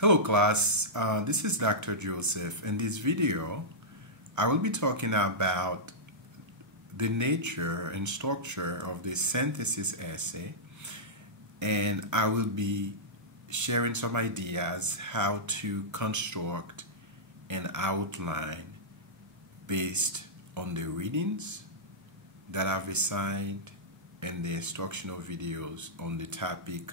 Hello class, this is Dr. Joseph. In this video, I will be talking about the nature and structure of the synthesis essay, and I will be sharing some ideas how to construct an outline based on the readings that I've assigned and the instructional videos on the topic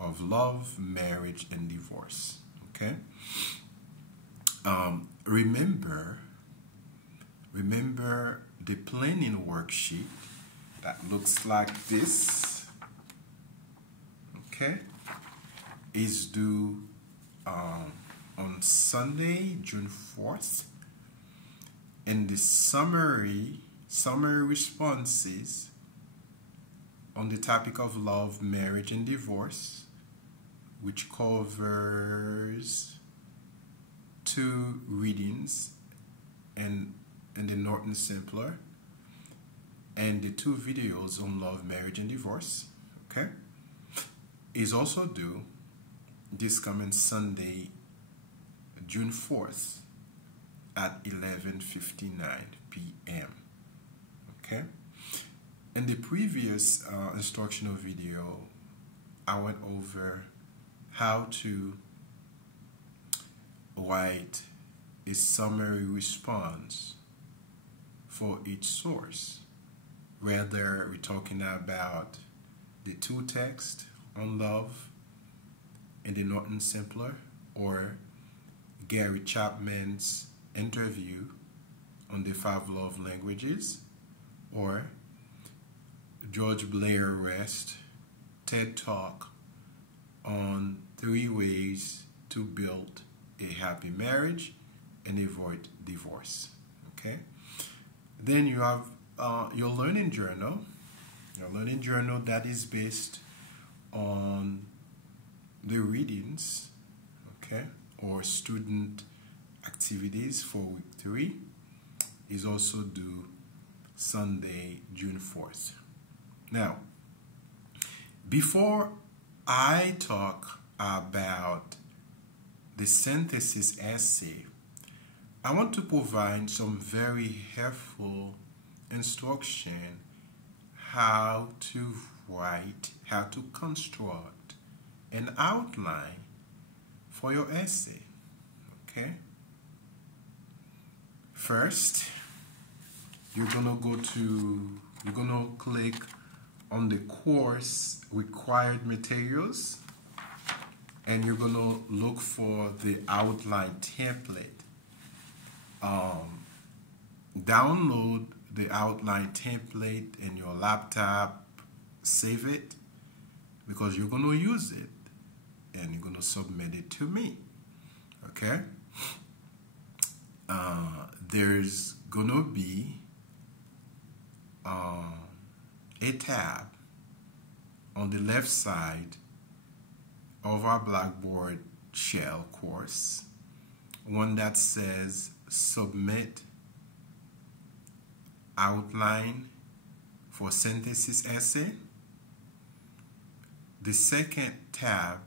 of love, marriage, and divorce. Okay. Remember the planning worksheet that looks like this. Okay, is due on Sunday, June 4th, and the summary responses on the topic of love, marriage, and divorce, which covers 2 readings and the Norton Simpler, and the 2 videos on love, marriage, and divorce, okay, is also due this coming Sunday, June 4th at 11:59 p.m. Okay. In the previous instructional video, I went over how to write a summary response for each source, whether we're talking about the 2 texts on love in the Norton Simpler, or Gary Chapman's interview on the 5 love languages, or George Blair West TED Talk on 3 ways to build a happy marriage and avoid divorce. Okay. Then you have your learning journal. Your learning journal that is based on the readings, okay, or student activities for week 3, is also due Sunday, June 4th. Now, before I talk about the synthesis essay, I want to provide some very helpful instruction how to write, how to construct an outline for your essay. Okay? First, you're gonna click on the course required materials, and you're gonna look for the outline template. Download the outline template in your laptop, save it, because you're gonna use it and you're gonna submit it to me. Okay. There's gonna be a tab on the left side of our Blackboard Shell course, one that says Submit Outline for Synthesis Essay. The second tab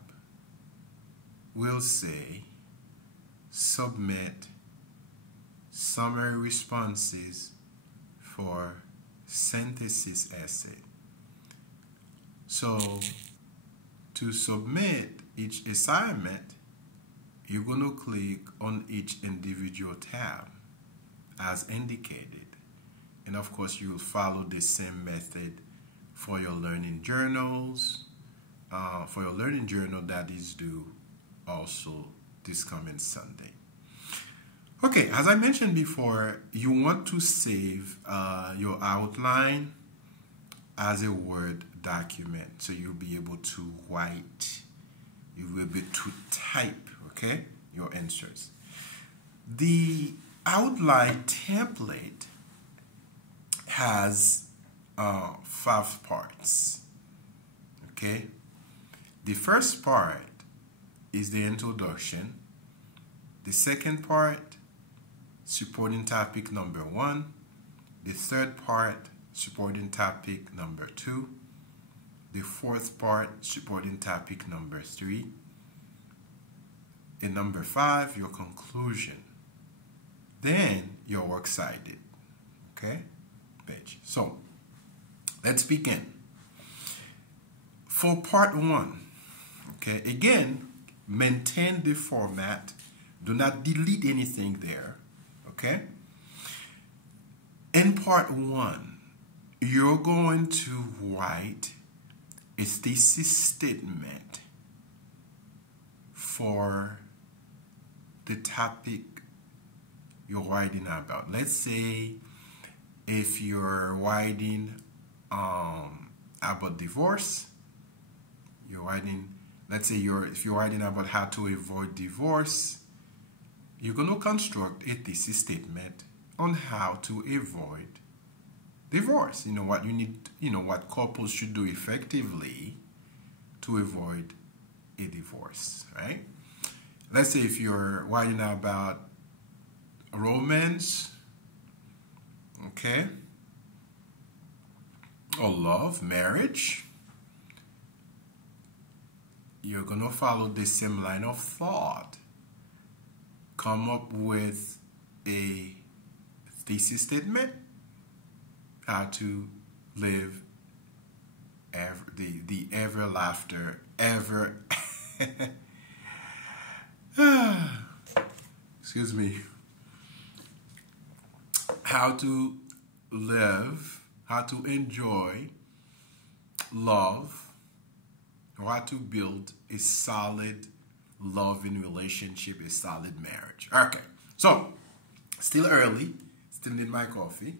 will say Submit Summary Responses for Synthesis Essay. So to submit each assignment, you're going to click on each individual tab as indicated. And of course, you will follow the same method for your learning journals, for your learning journal that is due also this coming Sunday. Okay, as I mentioned before, you want to save your outline as a Word document, so you'll be able to write, you will be able to type, okay, your answers. The outline template has 5 parts. Okay, the first part is the introduction. The second part, supporting topic number 1. The third part, supporting topic number 2. The fourth part, supporting topic number 3. And number 5, your conclusion. Then your works cited. Okay? Page. So, let's begin. For part 1, okay, again, maintain the format. Do not delete anything there. Okay? In part 1, you're going to write a thesis statement for the topic you're writing about. Let's say if you're writing about divorce, let's say if you're writing about how to avoid divorce, you're going to construct a thesis statement on how to avoid divorce. You know what you need, what couples should do effectively to avoid a divorce, right? Let's say if you're writing about romance, okay, or love, marriage, you're going to follow the same line of thought. Come up with a thesis statement, how to live the ever laughter, ever excuse me, how to live, how to enjoy love, or how to build a solid loving relationship, a solid marriage. Okay, so still early, still need my coffee.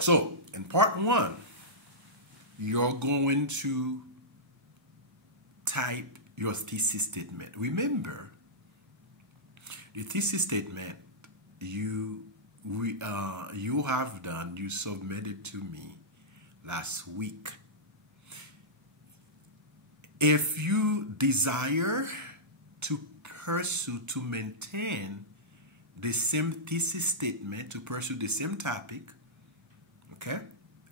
So in part 1, you're going to type your thesis statement. Remember, the thesis statement you have done, you submitted to me last week. If you desire to maintain the same thesis statement, to pursue the same topic, okay,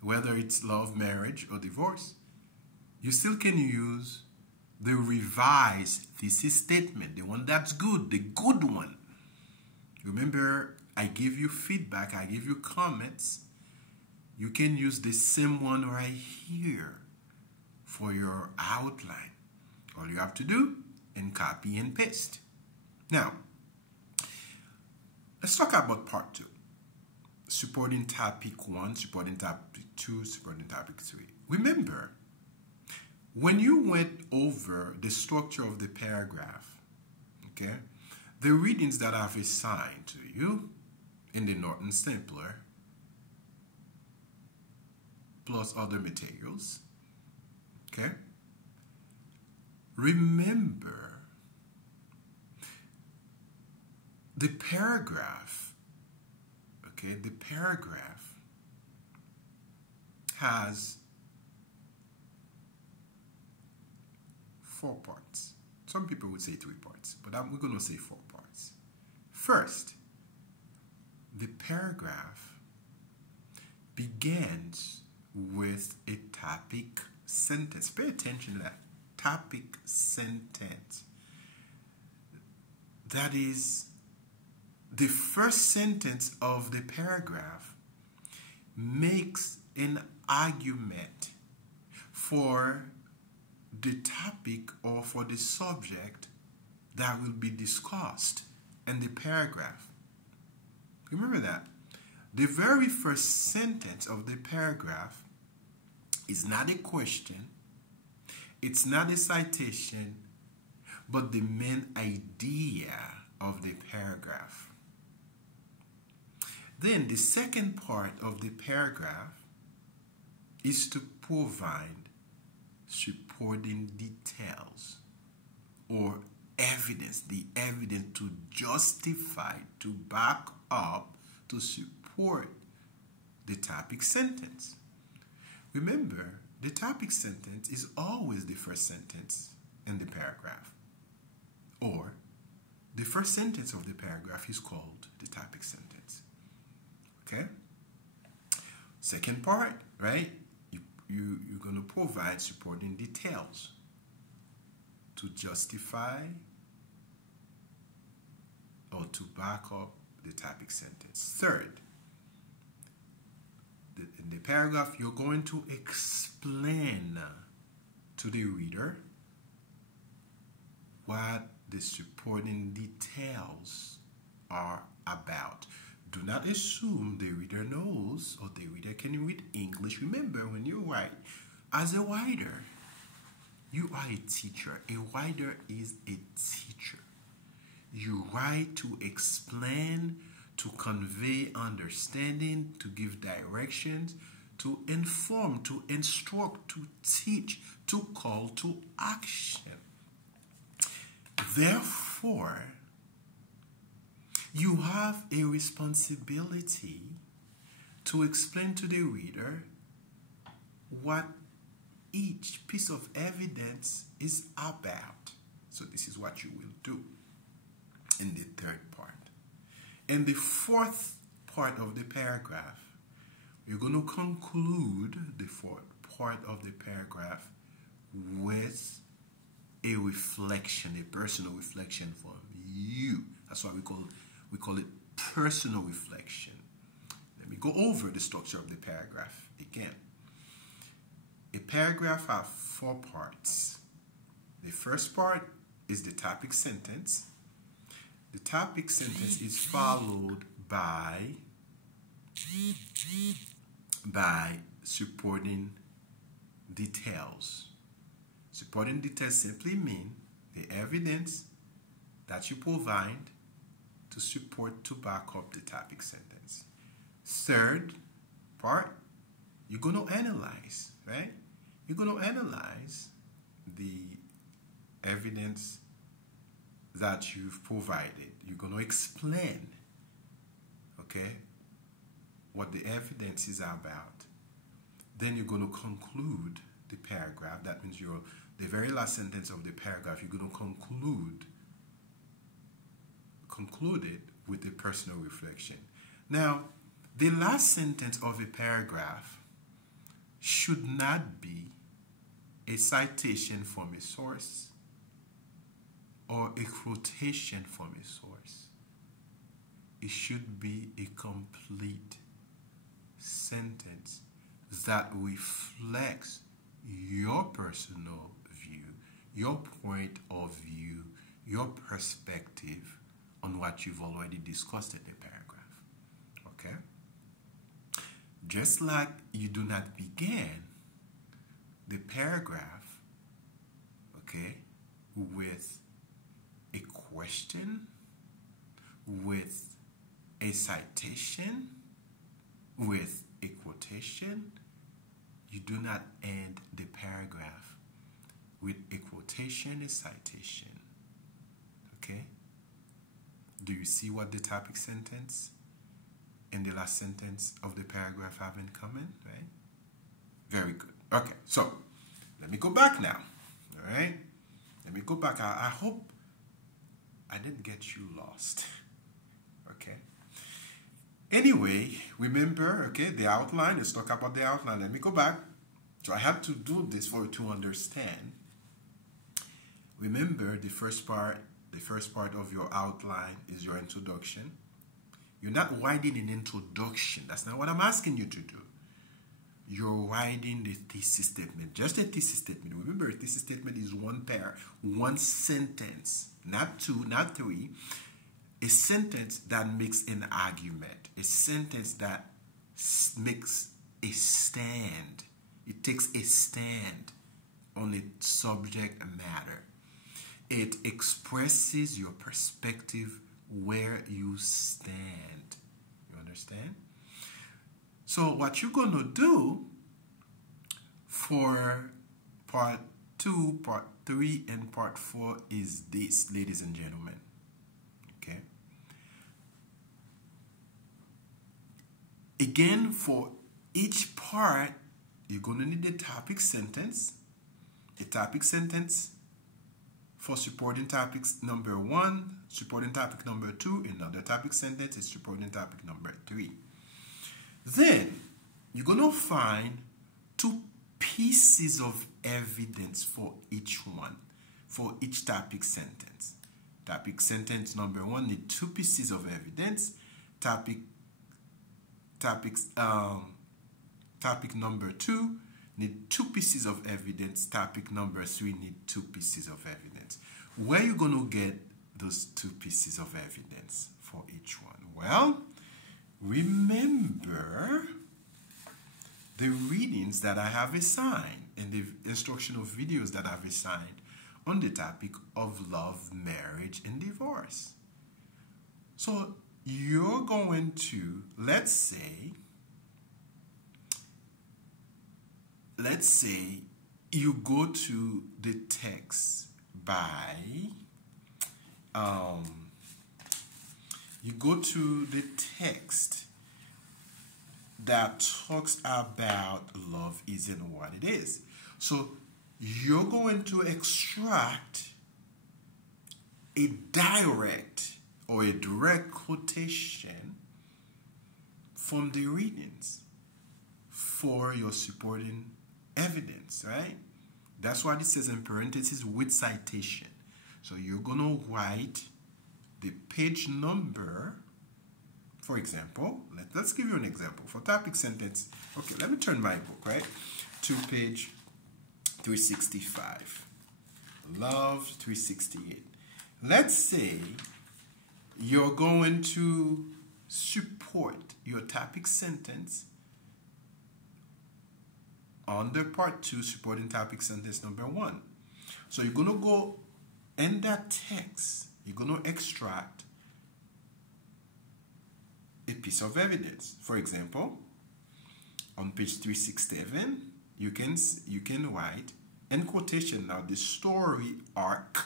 whether it's love, marriage, or divorce, you still can use the revised thesis statement, the one that's good, the good one. Remember, I give you feedback, I give you comments. You can use the same one right here for your outline. All you have to do is copy and paste. Now, let's talk about part 2. Supporting topic 1, supporting topic 2, supporting topic 3. Remember, when you went over the structure of the paragraph, okay, the readings that I've assigned to you in the Norton Stapler, plus other materials, okay, remember the paragraph, okay, the paragraph has 4 parts. Some people would say 3 parts, but we're going to say 4 parts. First, the paragraph begins with a topic sentence. Pay attention to that. Topic sentence. That is, the first sentence of the paragraph makes an argument for the topic or for the subject that will be discussed in the paragraph. Remember that. The very first sentence of the paragraph is not a question, it's not a citation, but the main idea of the paragraph. Then the second part of the paragraph is to provide supporting details or evidence, the evidence to justify, to back up, to support the topic sentence. Remember, the topic sentence is always the first sentence in the paragraph, or the first sentence of the paragraph is called the topic sentence. Okay? Second part, right? You're going to provide supporting details to justify or to back up the topic sentence. Third, in the paragraph, you're going to explain to the reader what the supporting details are about. Do not assume the reader knows or the reader can read English. Remember, when you write, as a writer, you are a teacher. A writer is a teacher. You write to explain, to convey understanding, to give directions, to inform, to instruct, to teach, to call to action. Therefore, you have a responsibility to explain to the reader what each piece of evidence is about. So this is what you will do in the third part. In the fourth part of the paragraph, you're going to conclude the fourth part of the paragraph with a reflection, a personal reflection from you. That's why we call it personal reflection. Let me go over the structure of the paragraph again. A paragraph has 4 parts. The first part is the topic sentence. The topic sentence is followed by supporting details. Supporting details simply mean the evidence that you provide to support, to back up the topic sentence. Third part, you're going to analyze, right? You're going to analyze the evidence that you've provided. You're going to explain, okay, what the evidence is about. Then you're going to conclude the paragraph. That means the very last sentence of the paragraph, you're going to conclude it with a personal reflection. Now, the last sentence of a paragraph should not be a citation from a source or a quotation from a source. It should be a complete sentence that reflects your personal view, your point of view, your perspective on what you've already discussed in the paragraph. Okay? Just like you do not begin the paragraph, okay, with a question, with a citation, with a quotation, you do not end the paragraph with a quotation, a citation. Okay? Do you see what the topic sentence and the last sentence of the paragraph have in common, right? Very good. Okay, so let me go back now. All right? Let me go back. I hope I didn't get you lost. Okay? Anyway, remember, okay, the outline. Let's talk about the outline. Let me go back. So I have to do this for you to understand. Remember, the first part of your outline is your introduction. You're not writing an introduction. That's not what I'm asking you to do. You're writing the thesis statement. Just a thesis statement. Remember, a thesis statement is one sentence, not 2, not 3. A sentence that makes an argument. A sentence that makes a stand. It takes a stand on a subject matter. It expresses your perspective, where you stand. You understand? So what you're going to do for part 2, part 3, and part 4 is this, ladies and gentlemen. Okay? Again, for each part, you're going to need a topic sentence. A topic sentence for supporting topics number 1, supporting topic number 2, another topic sentence is supporting topic number 3. Then, you're going to find 2 pieces of evidence for each one. for each topic sentence. Topic sentence number 1 need 2 pieces of evidence. Topic number 2 need 2 pieces of evidence. Topic number 3 need 2 pieces of evidence. Where are you going to get those 2 pieces of evidence for each one? Well, remember the readings that I have assigned and the instructional videos that I've assigned on the topic of love, marriage, and divorce. So you're going to, let's say you go to the text by, you go to the text that talks about love isn't what it is. So you're going to extract a direct quotation from the readings for your supporting evidence, right? That's why it says in parentheses with citation. So you're going to write the page number. For example, let's give you an example. For topic sentence, okay, let me turn my book, right, to page 365. Love 368. Let's say you're going to support your topic sentence under part 2, supporting topic sentence number 1. So you're going to go in that text, you're going to extract a piece of evidence. For example, on page 367, you can write in quotation. Now the story arc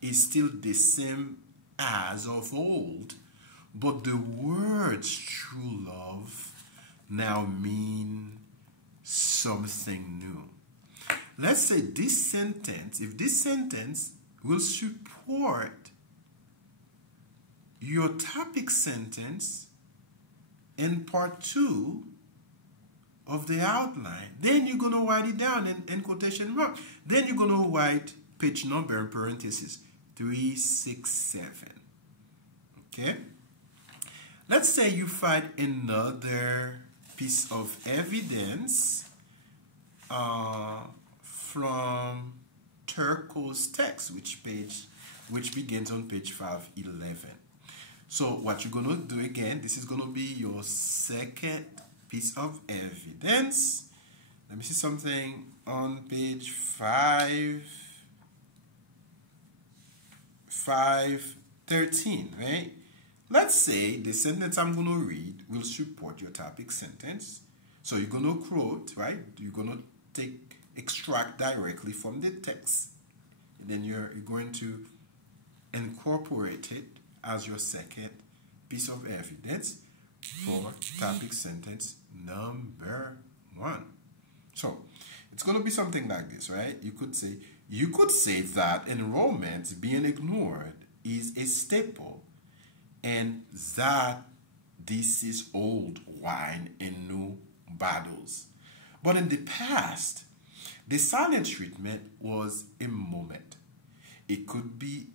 is still the same as of old, but the words true love now mean something new. Let's say this sentence, if this sentence will support your topic sentence in part 2 of the outline, then you're going to write it down in quotation mark. Then you're going to write page number in parentheses 367. Okay? Let's say you find another piece of evidence from Turco's text, which begins on page 511. So what you're going to do again, this is going to be your second piece of evidence. Let me see something on page 513, right? Let's say the sentence I'm going to read will support your topic sentence. So you're going to quote, right? You're going to extract directly from the text. And then you're going to incorporate it as your second piece of evidence for topic sentence number 1. So it's going to be something like this, right? You could say that enrollment being ignored is a staple, and that this is old wine in new bottles. But in the past, the silent treatment was a moment. It could be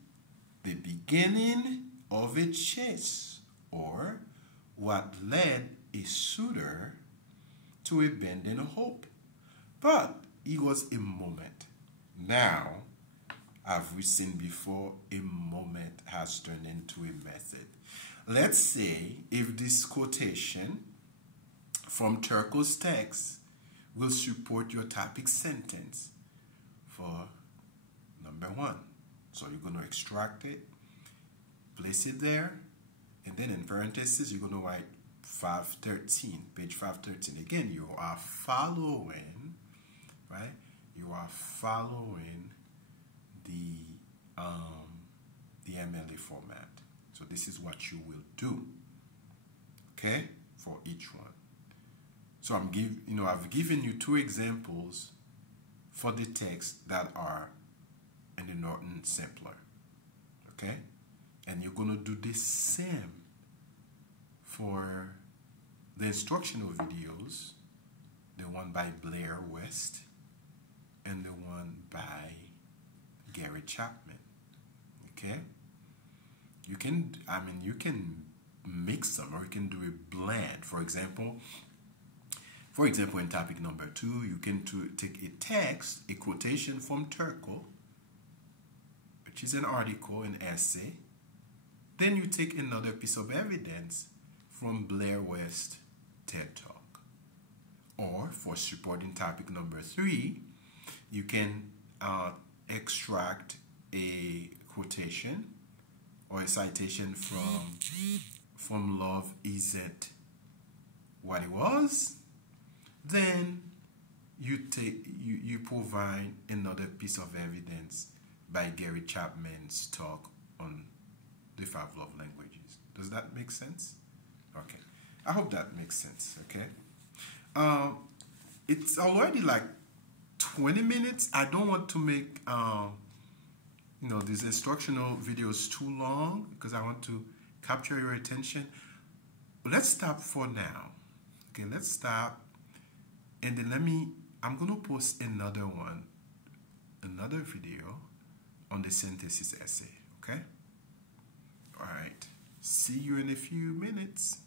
the beginning of a chase or what led a suitor to abandon hope. But it was a moment. Now, as we've seen before, a moment has turned into a method. Let's say if this quotation from Turco's text will support your topic sentence for number 1. So you're going to extract it, place it there, and then in parentheses you're going to write 513, page 513. Again, you are following, right? You are following the MLA format. So this is what you will do, okay, for each one. So I've given you 2 examples for the text that are in the Norton Simpler, okay? And you're going to do the same for the instructional videos, the one by Blair West and the one by Gary Chapman. Okay? You can mix them, or you can do a blend. For example, in topic number 2, you can take a text, a quotation from Turco, which is an article, an essay. Then you take another piece of evidence from Blair West TED Talk. Or for supporting topic number 3, you can extract a quotation or a citation from Love Isn't What It Was. Then you provide another piece of evidence by Gary Chapman's talk on the 5 love languages. Does that make sense? Okay. I hope that makes sense. Okay. It's already like 20 minutes. I don't want to make these instructional videos too long because I want to capture your attention. Let's stop for now. Okay, let's stop. And then I'm going to post another video on the synthesis essay. Okay? All right. See you in a few minutes.